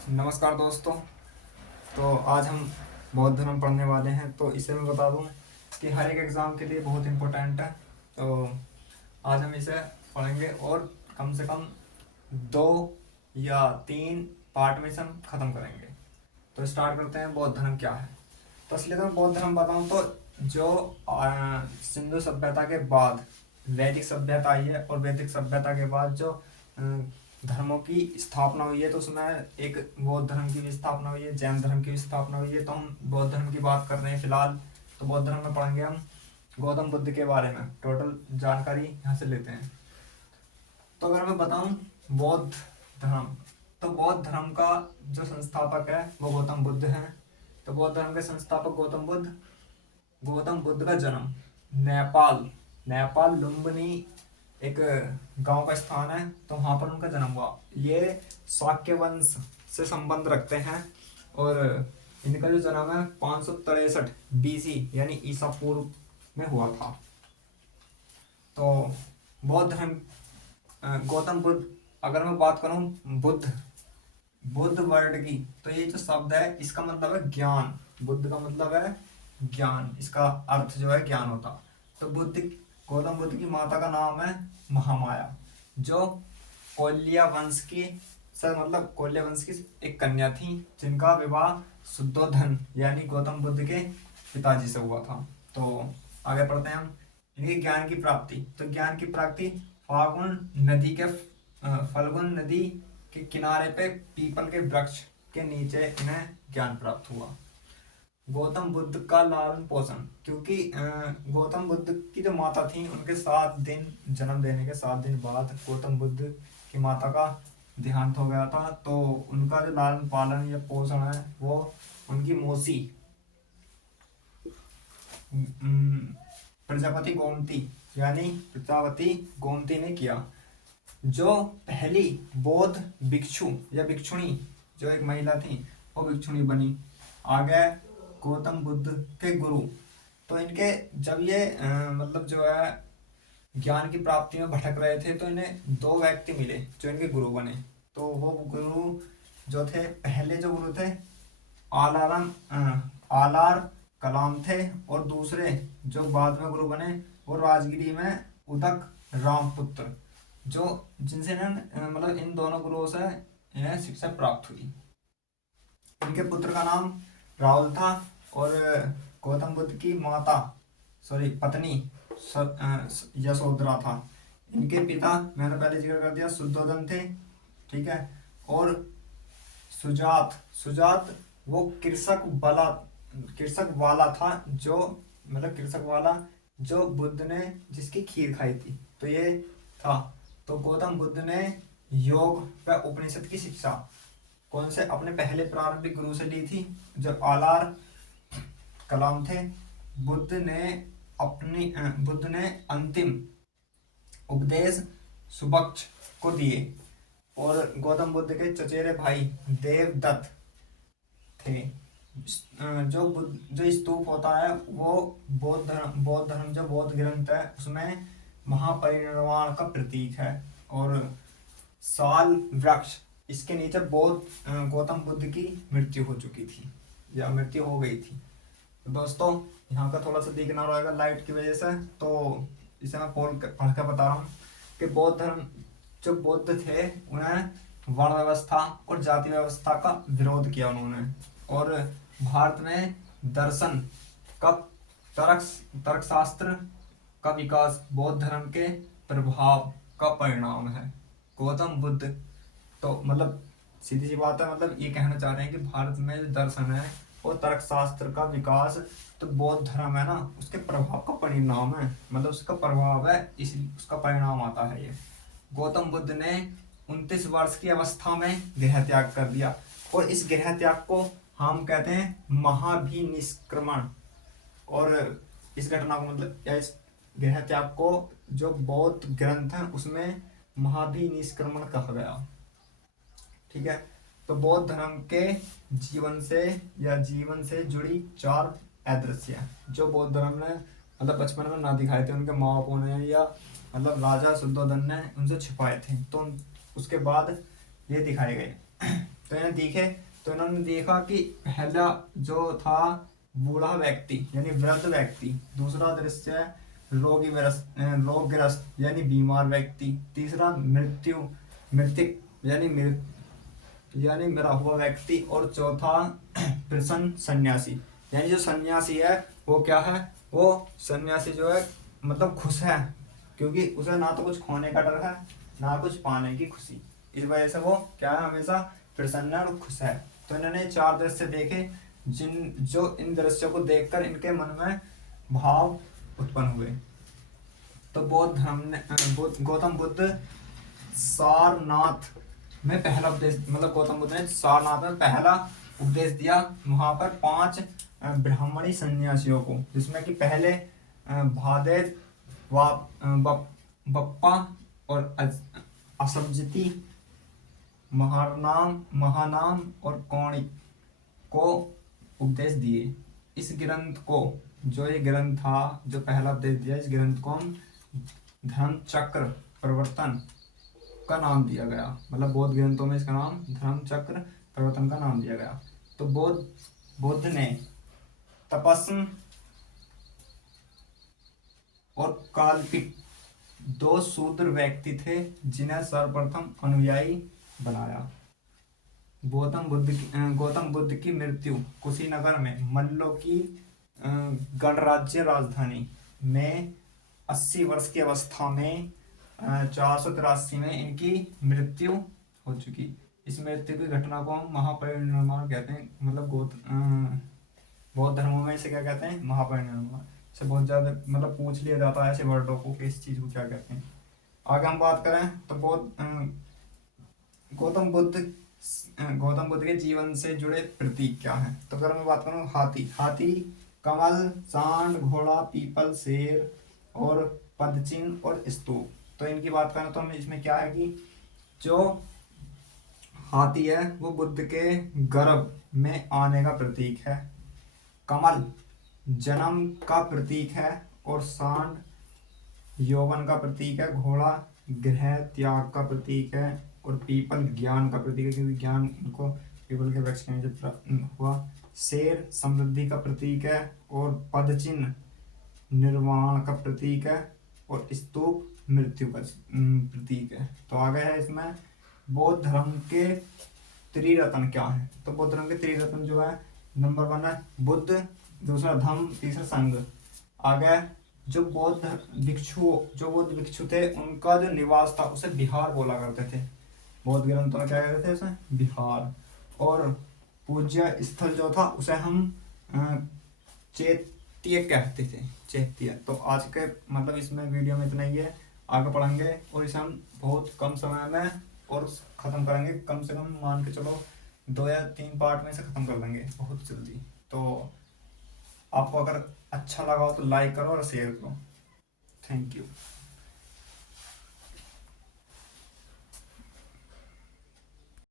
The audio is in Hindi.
नमस्कार दोस्तों। तो आज हम बौद्ध धर्म पढ़ने वाले हैं। तो इसे मैं बता दूं कि हर एक एग्ज़ाम के लिए बहुत इम्पोर्टेंट है। तो आज हम इसे पढ़ेंगे और कम से कम 2 या 3 पार्ट में इसे हम ख़त्म करेंगे। तो स्टार्ट करते हैं, बौद्ध धर्म क्या है। तो असली में बौद्ध धर्म बताऊं तो जो सिंधु सभ्यता के बाद वैदिक सभ्यता आई है, और वैदिक सभ्यता के बाद जो अ, धर्मों की स्थापना हुई है, तो उसमें एक बौद्ध धर्म की भी स्थापना हुई है, जैन धर्म की भी स्थापना हुई है। तो हम बौद्ध धर्म की बात कर रहे हैं फिलहाल। तो बौद्ध धर्म में पढ़ेंगे हम गौतम बुद्ध के बारे में, टोटल जानकारी यहाँ से लेते हैं। तो अगर मैं बताऊं बौद्ध धर्म, तो बौद्ध धर्म का जो संस्थापक है वो गौतम बुद्ध हैं। तो बौद्ध धर्म के संस्थापक गौतम बुद्ध। गौतम बुद्ध का जन्म नेपाल नेपाल लुम्बिनी एक गांव का स्थान है, तो वहां पर उनका जन्म हुआ। ये शाक्य वंश से संबंध रखते हैं, और इनका जो जन्म है 563 BC यानी ईसा पूर्व में हुआ था। तो बौद्ध धर्म गौतम बुद्ध, अगर मैं बात करूं बुद्ध बुद्ध वर्ड की, तो ये जो शब्द है इसका मतलब है ज्ञान। बुद्ध का मतलब है ज्ञान, इसका अर्थ जो है ज्ञान होता। तो गौतम बुद्ध की माता का नाम है महामाया, जो कोल्य वंश की सर मतलब कोल्य वंश की एक कन्या थी, जिनका विवाह शुद्धोधन यानी गौतम बुद्ध के पिताजी से हुआ था। तो आगे पढ़ते हैं हम। इनकी ज्ञान की प्राप्ति, तो ज्ञान की प्राप्ति फाल्गुन नदी के किनारे पे पीपल के वृक्ष के नीचे इन्हें ज्ञान प्राप्त हुआ। गौतम बुद्ध का लालन पोषण, क्योंकि गौतम बुद्ध की जो माता थी उनके 7 दिन जन्म देने के 7 दिन बाद गौतम बुद्ध की माता का देहांत हो गया था। तो उनका जो लालन पालन या पोषण है वो उनकी मौसी प्रजापति गोमती प्रजापति गोमती ने किया। जो पहली बौद्ध भिक्षु या भिक्षुणी, जो एक महिला थी, वो भिक्षुणी बनी। आगे गौतम बुद्ध के गुरु, तो इनके जब ये मतलब जो है ज्ञान की प्राप्ति में भटक रहे थे, तो इन्हें 2 व्यक्ति मिले जो इनके गुरु बने। तो वो गुरु जो थे, पहले जो गुरु थे आलार कलाम थे, और दूसरे जो बाद में गुरु बने वो राजगिरी में उदक रामपुत्र, जो जिनसे मतलब इन दोनों गुरुओं से इन्हें शिक्षा प्राप्त हुई। इनके पुत्र का नाम राहुल था, और गौतम बुद्ध की पत्नी यशोधरा था। इनके पिता मैंने पहले जिक्र कर दिया शुद्धोधन थे, ठीक है। और सुजात वो कृषक वाला था, जो मतलब कृषक वाला जो बुद्ध ने जिसकी खीर खाई थी, तो ये था। तो गौतम बुद्ध ने योग व उपनिषद की शिक्षा कौन से अपने पहले प्रारंभिक गुरु से ली थी, जो आलार कलाम थे। बुद्ध ने अंतिम उपदेश सुबक्ष को दिए, और गौतम बुद्ध के चचेरे भाई देवदत्त थे। जो स्तूप होता है वो बौद्ध धर्म जो बौद्ध ग्रंथ है उसमें महापरिनिर्वाण का प्रतीक है। और साल वृक्ष, इसके नीचे गौतम बुद्ध की मृत्यु हो चुकी थी या मृत्यु हो गई थी। तो दोस्तों यहाँ का थोड़ा सा देखना रहेगा लाइट की वजह से, तो इसे मैं पढ़ कर बता रहा हूँ कि बौद्ध धर्म जो बौद्ध थे उन्हें वर्ण व्यवस्था और जाति व्यवस्था का विरोध किया उन्होंने। और भारत में दर्शन का तर्कशास्त्र का विकास बौद्ध धर्म के प्रभाव का परिणाम है। गौतम बुद्ध तो मतलब सीधी सी बात है, मतलब ये कहना चाह रहे हैं कि भारत में जो दर्शन है और तर्कशास्त्र का विकास, तो बौद्ध धर्म है ना, उसके प्रभाव का परिणाम है, मतलब उसका प्रभाव है, इस उसका परिणाम आता है ये। गौतम बुद्ध ने 29 वर्ष की अवस्था में गृह त्याग कर दिया, और इस गृह त्याग को हम कहते हैं महाभिनिष्क्रमण। और इस घटना को मतलब या इस गृह त्याग को जो बौद्ध ग्रंथ है उसमें महाभिनिष्क्रमण कहा गया, ठीक है। तो बौद्ध धर्म के जीवन से जुड़ी 4 अदृश्य जो बौद्ध धर्म ने मतलब बचपन में ना दिखाए थे, उनके माँ बापों ने या मतलब राजा शुद्धोधन ने उनसे छिपाए थे, तो उसके बाद ये दिखाए गए। तो इन्हें दिखे, तो इन्होंने देखा कि पहला जो था बूढ़ा व्यक्ति यानी वृद्ध व्यक्ति, दूसरा दृश्य है रोगग्रस्त यानी बीमार व्यक्ति, तीसरा मृतिक यानी मरा हुआ व्यक्ति, और चौथा प्रसन्न सन्यासी यानी जो सन्यासी है वो क्या है, वो सन्यासी जो है मतलब खुश है, क्योंकि उसे ना तो कुछ खोने का डर है ना कुछ पाने की खुशी, इस वजह से वो क्या है, हमेशा प्रसन्न और खुश है। तो इन्होंने 4 दृश्य देखे जो इन दृश्यों को देखकर इनके मन में भाव उत्पन्न हुए। तो बौद्ध धर्म ने गौतम बुद्ध सारनाथ में पहला उपदेश, मतलब गौतम बुद्ध ने सारनाथ में पहला उपदेश दिया वहां पर 5 ब्राह्मणी सन्यासियों को, जिसमें कि पहले भादेव बप्पा और असब्जती महानाम और कौणिक को उपदेश दिए। इस ग्रंथ को, जो ये ग्रंथ था जो पहला उपदेश दिया, इस ग्रंथ को हम धर्म चक्र प्रवर्तन का नाम दिया गया, मतलब बौद्ध ग्रंथों में इसका नाम धर्म चक्र प्रवर्तन का नाम दिया गया। तो बुद्ध ने तपस्वी और काल्पिक 2 शूद्र व्यक्ति थे जिन्हें सर्वप्रथम अनुयायी बनाया। गौतम बुद्ध की मृत्यु कुशीनगर में मल्लों की गणराज्य राजधानी में 80 वर्ष की अवस्था में 483 में इनकी मृत्यु हो चुकी। इस मृत्यु की घटना को हम महापरिनिर्वाण कहते हैं, मतलब बौद्ध धर्मों में इसे क्या कहते हैं, महापरिनिर्वाण। इसे बहुत ज्यादा मतलब पूछ लिया जाता है ऐसे वर्डों को कि इस चीज को क्या कहते हैं। आगे हम बात करें तो गौतम बुद्ध के जीवन से जुड़े प्रतीक क्या हैं। तो अगर मैं बात करूं, हाथी, कमल, सांड, घोड़ा, पीपल, शेर और पदचिन्ह और स्तूप। तो इनकी बात करें तो हम इसमें क्या है कि जो हाथी है वो बुद्ध के गर्भ में आने का प्रतीक है, कमल जन्म का प्रतीक है और सांड यौवन का प्रतीक है, घोड़ा गृह त्याग का प्रतीक है और पीपल ज्ञान का प्रतीक है, क्योंकि ज्ञान को पीपल के वृक्ष के नीचे प्राप्त हुआ। शेर समृद्धि का प्रतीक है और पदचिन्ह निर्वाण का प्रतीक है और स्तूप मृत्यु का प्रतीक है। तो आगे है इसमें बौद्ध धर्म के त्रिरत्न क्या है। तो बौद्ध धर्म के त्रिरत्न जो है, नंबर 1 है बुद्ध, दूसरा धम्म, तीसरा संघ। आगे जो बौद्ध भिक्षु थे उनका जो निवास था उसे विहार बोला करते थे, बौद्ध ग्रंथों में क्या कहते थे उसे, विहार। और पूज्य स्थल जो था उसे हम चैत्य कहते थे, चैत्य। तो आज के मतलब इसमें वीडियो में इतना ही है, आगे पढ़ेंगे और इसे हम बहुत कम समय में और ख़त्म करेंगे, कम से कम मान के चलो 2 या 3 पार्ट में से ख़त्म कर देंगे बहुत जल्दी। तो आपको अगर अच्छा लगा हो तो लाइक करो और शेयर करो। Thank you.